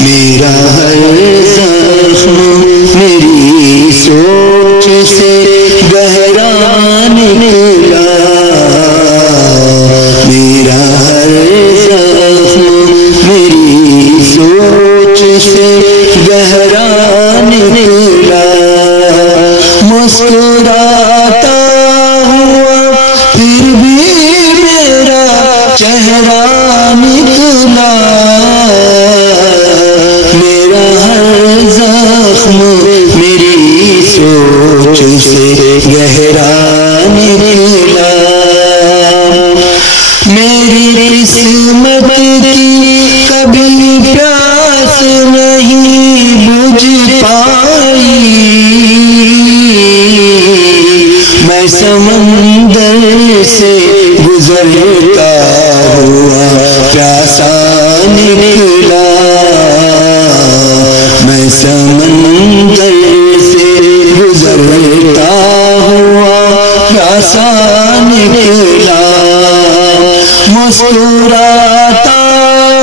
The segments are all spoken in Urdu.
میرا ہر زخم میری سوچ سے گہرا نکلا، میرا ہر زخم میری سوچ سے گہرا نکلا، مسکراتا ہوا پھر بھی میرا چہرہ نکلا، میرا ہر زخم میری سوچ سے گہرا نکلا، میری قسمت کی کبھی پیاس نہیں بجھ پائی، میں سمندر سے گزرتا ہوا پیاسا نکلا، میں سمندر سے گزرتا ہوا پیاسا نکلا، مسکراتا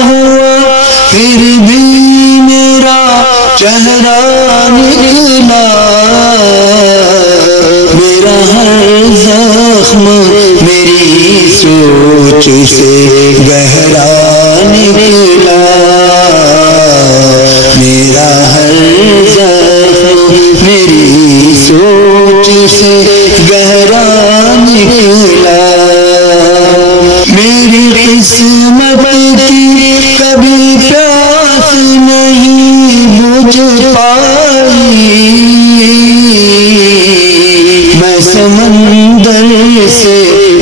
ہوا پھر بھی میرا چہرہ نکلا، میرا ہر زخم میری سوچ سے گہرا نکلا، میرا ہر زخم میری سوچ سے گہرا نکلا، میری قسمت کی کبھی پیاس نہیں بجھ پائی، میں سمندر سے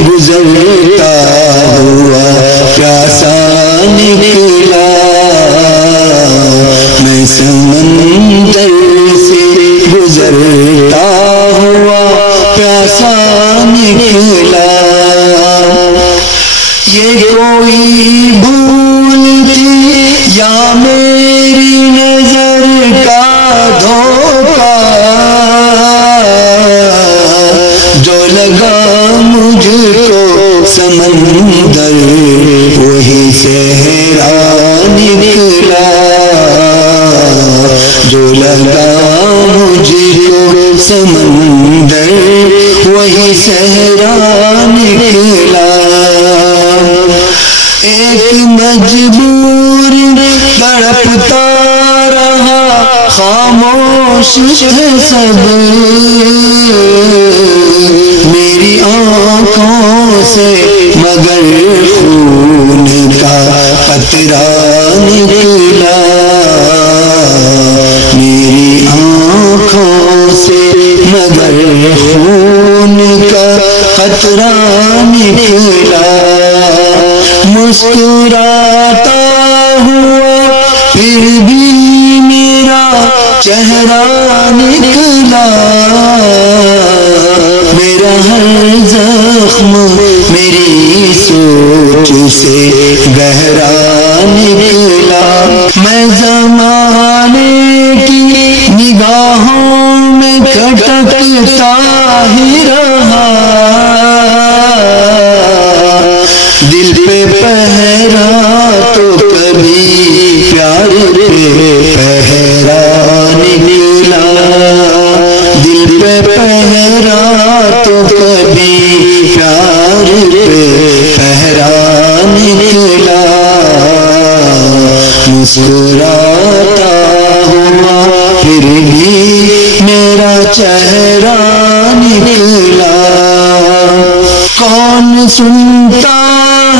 گزرتا ہوا پیاسا نکلا، میں سمندر سے گزرتا ہوا پیاسا نکلا، یہ کوئی بھول تھی یا میری نظر کا دھوکا، جو لگا مجھ کو سمندر وہی صحرا نکلا، جو لگا مجھ کو سمندر وہی صحرا نکلا، ایک مجبور تڑپتا رہا خاموش ہے سب، میری آنکھوں سے مگر خون کا قطرہ نکلا، میری آنکھوں سے مگر خون کا قطرہ نکلا، مسکراتا ہوا پھر بھی میرا چہرہ نکلا، میرا ہر زخم میری سوچ سے گہرا نکلا، میں زمانے کی نگاہوں میں کھٹکتا ہی رہا، دل پہ پہرا تو کبھی پیار پہ پہرا نکلا، دل پہ پہرا تو کبھی پیار پہ پہرا نکلا، مسکراتا ہوا پھر بھی میرا چہرہ نکلا، کون سنتا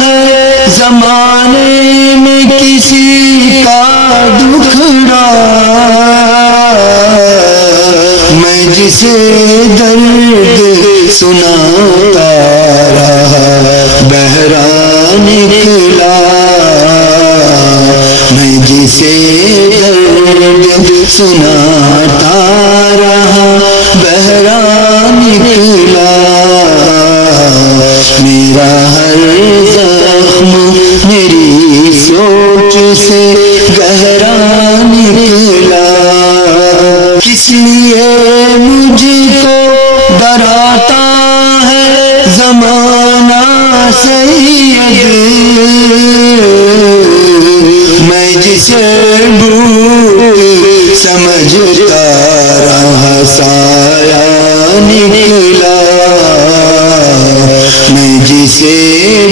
ہے زمانے میں کسی کا دکھڑا، میں جسے درد سناتا رہا بہرا نکلا، میں جسے درد سناتا رہا بہرا نکلا، میرا ہر زخم میری سوچ سے گہرا نکلا، کس لیے مجھ کو ڈراتا ہے زمانہ سید، میں جسے بھوت سمجھتا رہا سایہ نکلا، میں جسے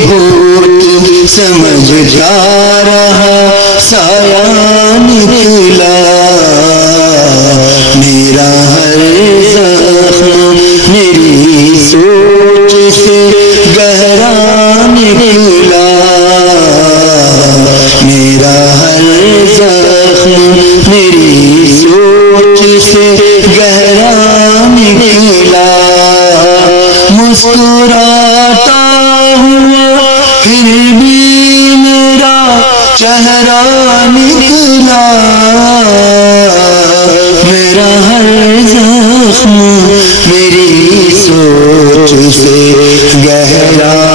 بھوت سمجھتا رہا سایہ نکلا، میرا ہر زخم میری سوچ سے گہرا نکلا، میرا ہر زخم میری سوچ سے گہرا نکلا، مسکراتا ہوا پھر بھی میرا چہرہ نکلا، میرا ہر زخم میری سوچ سے گہرا